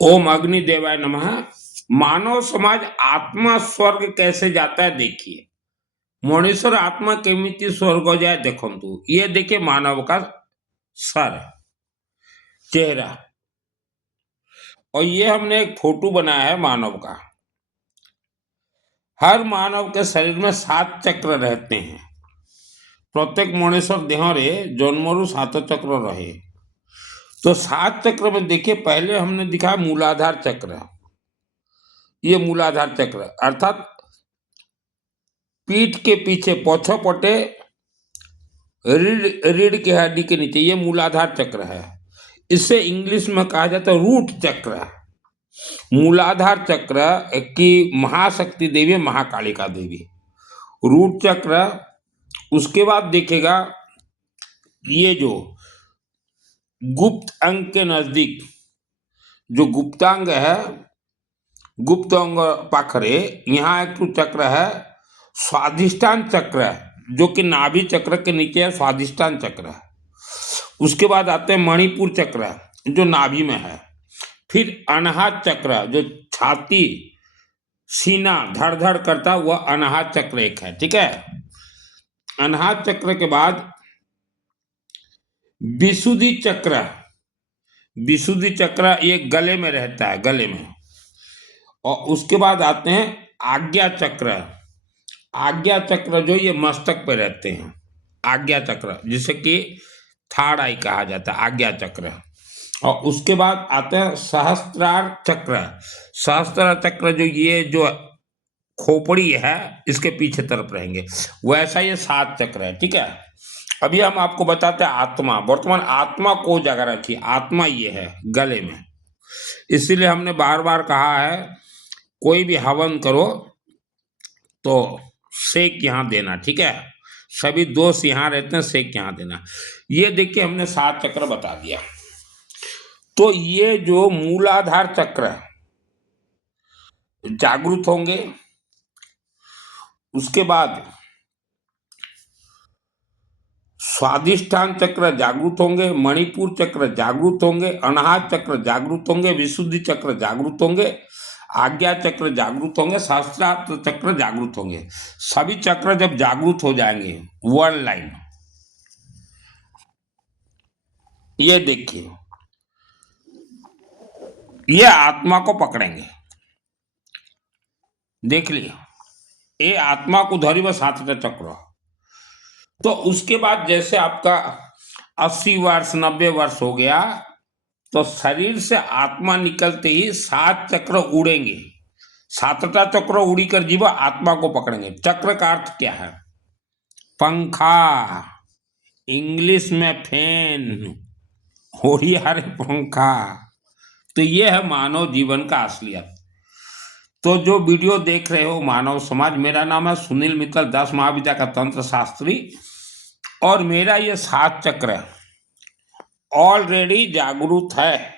ओम अग्निदेवाय नमः। मानव समाज आत्मा स्वर्ग कैसे जाता है देखिए। मनुष्य आत्मा केमिति स्वर्ग जाए देखंतु। ये देखिए मानव का सर, चेहरा, और ये हमने एक फोटो बनाया है मानव का। हर मानव के शरीर में 7 चक्र रहते हैं। प्रत्येक मनुष्य देह रे जन्मरु 7 चक्र रहे। तो 7 चक्र में देखिए, पहले हमने दिखाया मूलाधार चक्र। ये मूलाधार चक्र अर्थात पीठ के पीछे पौछो पटे रीढ़ की हड्डी के नीचे, ये मूलाधार चक्र है। इसे इंग्लिश में कहा जाता है रूट चक्र। मूलाधार चक्र की महाशक्ति देवी है महाकालिका देवी। रूट चक्र, उसके बाद देखेगा ये जो गुप्त अंग के नजदीक जो गुप्तांग है, गुप्त अंग पाखरे, यहाँ एक चक्र है स्वाधिष्ठान चक्र, जो कि नाभि चक्र के नीचे है, स्वाधिष्ठान चक्र। उसके बाद आते हैं मणिपुर चक्र जो नाभि में है। फिर अनाहत चक्र जो छाती सीना धड़ धड़ करता, वह अनाहत चक्र एक है, ठीक है। अनाहत चक्र के बाद विशुद्धि चक्र, विशुद्धि चक्र ये गले में रहता है, गले में। और उसके बाद आते हैं आज्ञा चक्र। आज्ञा चक्र जो ये मस्तक पे रहते हैं, आज्ञा चक्र, जिसे कि थर्ड आई कहा जाता है, आज्ञा चक्र। और उसके बाद आते हैं सहस्त्रार चक्र। सहस्त्रार चक्र जो ये जो खोपड़ी है इसके पीछे तरफ रहेंगे, वैसा ये 7 चक्र है, ठीक है। अभी हम आपको बताते हैं आत्मा। वर्तमान आत्मा को जगह रखी, आत्मा ये है गले में। इसीलिए हमने बार बार कहा है कोई भी हवन करो तो सेक यहाँ देना, ठीक है। सभी दोष यहाँ रहते हैं, सेक यहाँ देना। ये देखिए हमने 7 चक्र बता दिया। तो ये जो मूलाधार चक्र जागृत होंगे, उसके बाद स्वाधिष्ठान चक्र जागृत होंगे, मणिपुर चक्र जागृत होंगे, अनाहत चक्र जागृत होंगे, विशुद्धि चक्र जागृत होंगे, आज्ञा चक्र जागृत होंगे, सहस्त्रार चक्र जागृत होंगे। सभी चक्र जब जागृत हो जाएंगे, वन लाइन, ये देखिए, ये आत्मा को पकड़ेंगे। देख लिया, ये आत्मा को धरी व 7 चक्र। तो उसके बाद जैसे आपका 80 वर्ष 90 वर्ष हो गया, तो शरीर से आत्मा निकलते ही 7 चक्र उड़ेंगे। 7टा चक्र उड़ी कर जीव आत्मा को पकड़ेंगे। चक्र का अर्थ क्या है? पंखा, इंग्लिश में फैन, ओडिया रे पंखा। तो ये है मानव जीवन का असलियत। तो जो वीडियो देख रहे हो मानव समाज, मेरा नाम है सुनील मित्तल, 10 महाविद्या का तंत्र शास्त्री, और मेरा ये 7 चक्र ऑलरेडी जागरूक है।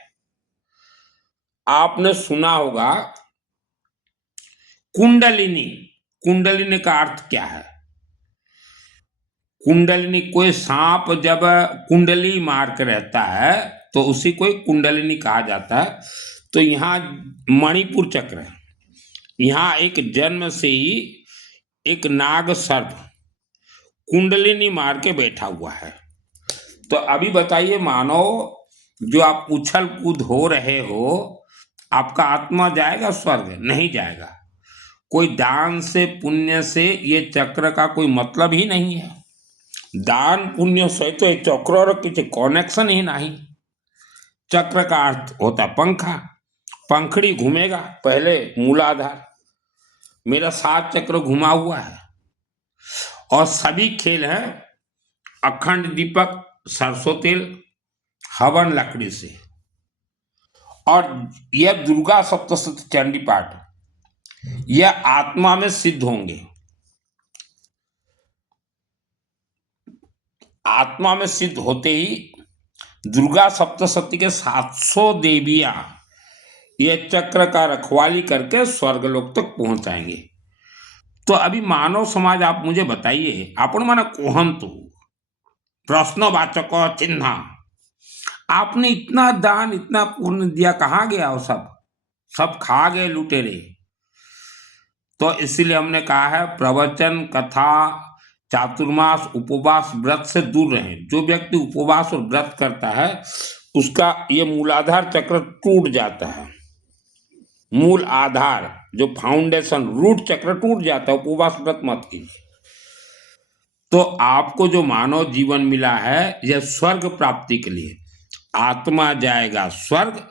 आपने सुना होगा कुंडलिनी। कुंडलिनी का अर्थ क्या है? कुंडलिनी, कोई सांप जब कुंडली मार के रहता है तो उसी को कुंडलिनी कहा जाता है। तो यहाँ मणिपुर चक्र है, यहाँ एक जन्म से ही एक नाग सर्प कुंडलिनी मार के बैठा हुआ है। तो अभी बताइए मानव, जो आप उछल कूद हो रहे हो, आपका आत्मा जाएगा स्वर्ग? नहीं जाएगा। कोई दान से पुण्य से ये चक्र का कोई मतलब ही नहीं है। दान पुण्य से तो चक्र और किसी कनेक्शन ही नहीं। चक्र का अर्थ होता पंखा, पंखड़ी घूमेगा। पहले मूलाधार, मेरा 7 चक्र घुमा हुआ है, और सभी खेल है अखंड दीपक, सरसों तेल, हवन लकड़ी से। और यह दुर्गा सप्तशती चंडी पाठ, यह आत्मा में सिद्ध होंगे। आत्मा में सिद्ध होते ही दुर्गा सप्तशती के 700 देवियां ये चक्र का रखवाली करके स्वर्गलोक तक पहुंचाएंगे। तो अभी मानव समाज आप मुझे बताइए, आपण माने कहंतु प्रश्नवाचक चिन्ह, आपने इतना दान इतना पुण्य दिया, कहाँ गया वो सब? सब खा गए लुटेरे। तो इसीलिए हमने कहा है प्रवचन, कथा, चातुर्मास, उपवास, व्रत से दूर रहें। जो व्यक्ति उपवास और व्रत करता है उसका ये मूलाधार चक्र टूट जाता है। मूल आधार जो फाउंडेशन रूट चक्र टूट जाता है। उपवास व्रत मत कीजिए। तो आपको जो मानव जीवन मिला है यह स्वर्ग प्राप्ति के लिए। आत्मा जाएगा स्वर्ग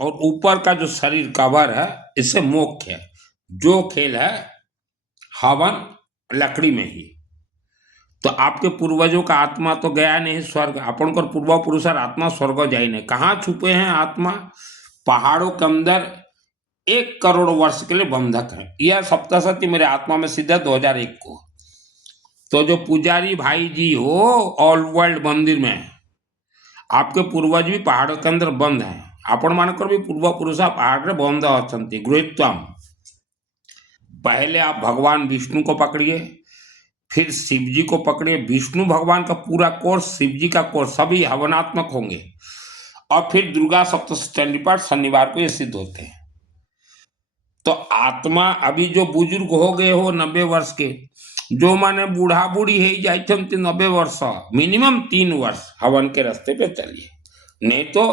और ऊपर का जो शरीर कवर है इससे मोक्ष है। जो खेल है हवन लकड़ी में ही। तो आपके पूर्वजों का आत्मा तो गया नहीं स्वर्ग। अपन को पूर्व पुरुषर आत्मा स्वर्ग जाई नहीं। कहाँ छुपे हैं आत्मा? पहाड़ों के अंदर 1 करोड़ वर्ष के लिए बंधक है। यह सप्तशती मेरे आत्मा में सिद्ध है 2001 को। तो जो पुजारी भाई जी हो ऑल वर्ल्ड मंदिर में, आपके पूर्वज भी पहाड़ों के अंदर बंद हैं। आपण मानकर भी पूर्व पुरुष पहाड़ रे बंद अछंती गृहीत्वम। पहले आप भगवान विष्णु को पकड़िए, फिर शिव जी को पकड़िए। विष्णु भगवान का पूरा कोर्स, शिव जी का कोर्स, सभी हवनात्मक होंगे। और फिर दुर्गा सप्तशती पाठ शनिवार को ये सिद्ध होते हैं। तो आत्मा अभी जो बुजुर्ग हो गए हो 90 वर्ष के, जो माने बूढ़ा बूढ़ी है जाए 90 वर्ष, मिनिमम 3 वर्ष हवन के रास्ते पे चलिए। नहीं तो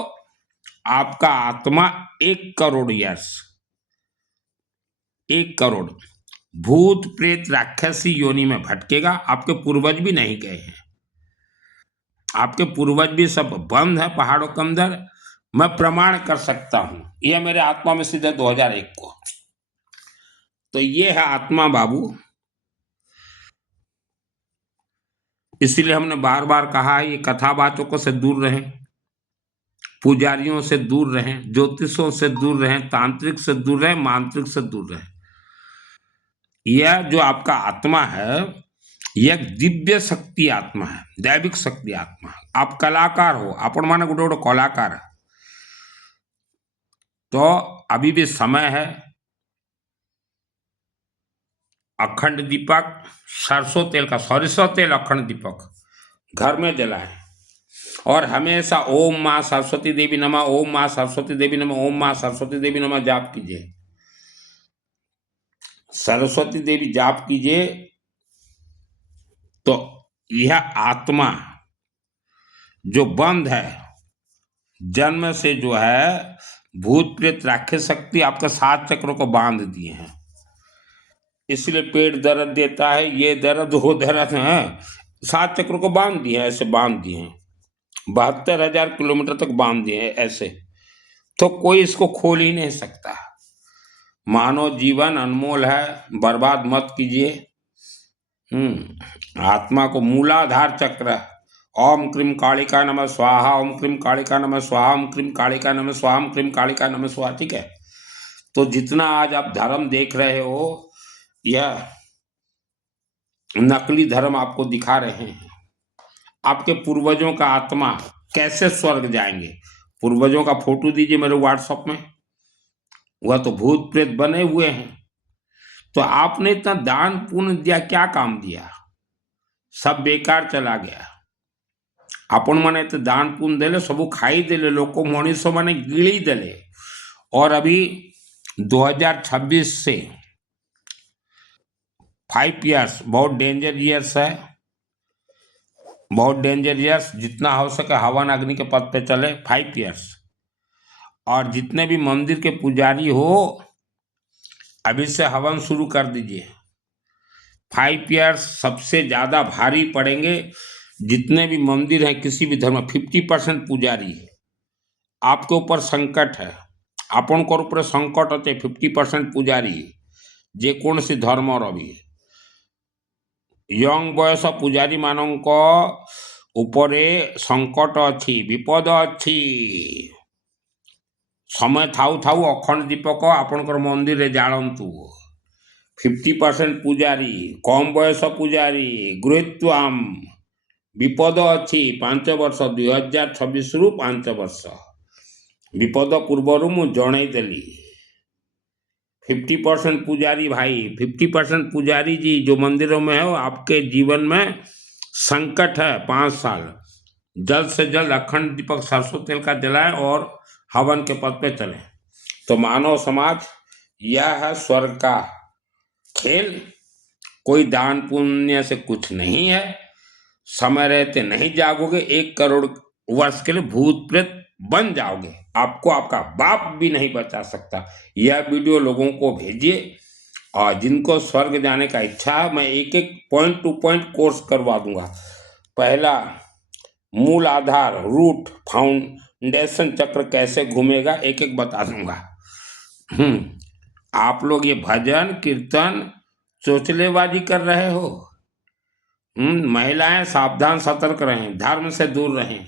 आपका आत्मा 1 करोड़ यर्स, 1 करोड़ भूत प्रेत राक्षसी योनि में भटकेगा। आपके पूर्वज भी नहीं गए हैं। आपके पूर्वज भी सब बंद है पहाड़ों के अंदर। मैं प्रमाण कर सकता हूं। यह मेरे आत्मा में सिद्ध है 2001 को। तो ये है आत्मा बाबू। इसीलिए हमने बार बार कहा है ये कथावाचकों से दूर रहें, पुजारियों से दूर रहें, ज्योतिषों से दूर रहें, तांत्रिक से दूर रहें, मांत्रिक से दूर रहें। यह जो आपका आत्मा है यह दिव्य शक्ति आत्मा है, दैविक शक्ति आत्मा है। आप कलाकार हो, आपण माने गोटे गोटे कलाकार है। तो अभी भी समय है। अखंड दीपक, सरसों तेल का, सरसों तेल अखंड दीपक घर में जलाएं। और हमेशा ओम माँ सरस्वती देवी नमः, ओम माँ सरस्वती देवी नमः, ओम माँ सरस्वती देवी नमः जाप कीजिए। सरस्वती देवी जाप कीजिए तो यह आत्मा जो बंद है जन्म से, जो है भूत प्रेत राक्षस शक्ति आपके 7 चक्रों को बांध दिए हैं। इसलिए पेट दर्द देता है, ये दर्द वो दर्द है, 7 चक्रों को बांध दिए हैं। ऐसे बांध दिए हैं, 72,000 किलोमीटर तक बांध दिए हैं ऐसे। तो कोई इसको खोल ही नहीं सकता। मानव जीवन अनमोल है, बर्बाद मत कीजिए। आत्मा को मूलाधार चक्र, ओम क्रीम कालिका नमः स्वाहा, ओम क्रीम कालिका नमः स्वाहा, ओम क्रीम कालिका नमः स्वाहा, ओम क्रीम कालिका नमः स्वाहा। ठीक है। तो जितना आज आप धर्म देख रहे हो यह नकली धर्म आपको दिखा रहे हैं। आपके पूर्वजों का आत्मा कैसे स्वर्ग जाएंगे? पूर्वजों का फोटो दीजिए मेरे व्हाट्सएप में। वह तो भूत प्रेत बने हुए हैं। तो आपने इतना दान पुण्य दिया, क्या काम दिया? सब बेकार चला गया। आपण माने तो दान पुण्य देले सबू खाई देले, लोग मनीष माने गिड़ी देले। और अभी 2026 से 5 ईयर्स बहुत डेंजर ईयर्स है, बहुत डेंजर ईयर्स। जितना हो सके हवन अग्नि के पथ पे चले 5 ईयर्स। और जितने भी मंदिर के पुजारी हो अभी से हवन शुरू कर दीजिए। 5 ईयर्स सबसे ज़्यादा भारी पड़ेंगे। जितने भी मंदिर हैं किसी भी धर्म, 50% पुजारी है। आपके ऊपर संकट है, आपण को ऊपर संकट अच्छे। 50% पुजारी जेकोसी धर्म रवि यंग बयस पुजारी मानक उपरे संकट अच्छी, विपद अच्छी। समय थाउ थाउ अखंड दीपक आपणकर मंदिर रे जालंतु। 50% पुजारी, कम बयस पुजारी, गृहीत्वाम विपद अच्छी। 5 वर्ष 2026 रु 5 वर्ष विपद पूर्वर मु जनईदेली। 50% पुजारी भाई, 50% पुजारी जी जो मंदिरों में है आपके जीवन में संकट है 5 साल। जल्द से जल्द अखंड दीपक सरसों तेल का जलाएं और हवन के पथ पे चलें। तो मानव समाज, यह है स्वर्ग का खेल। कोई दान पुण्य से कुछ नहीं है। समय रहते नहीं जागोगे, 1 करोड़ वर्ष के लिए भूत प्रेत बन जाओगे। आपको आपका बाप भी नहीं बचा सकता। यह वीडियो लोगों को भेजिए, और जिनको स्वर्ग जाने का इच्छा है, मैं एक एक पॉइंट टू पॉइंट कोर्स करवा दूंगा। पहला, मूल आधार, रूट, फाउंडेशन चक्र कैसे घूमेगा, एक एक बता दूंगा। आप लोग ये भजन कीर्तन चोचलेबाजी कर रहे हो। महिलाएं सावधान सतर्क रहें, धर्म से दूर रहें,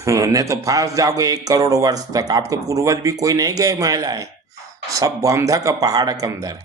नहीं तो फंस जाओगे 1 करोड़ वर्ष तक। आपके पूर्वज भी कोई नहीं गए महिलाएं, सब बंधक पहाड़ के अंदर।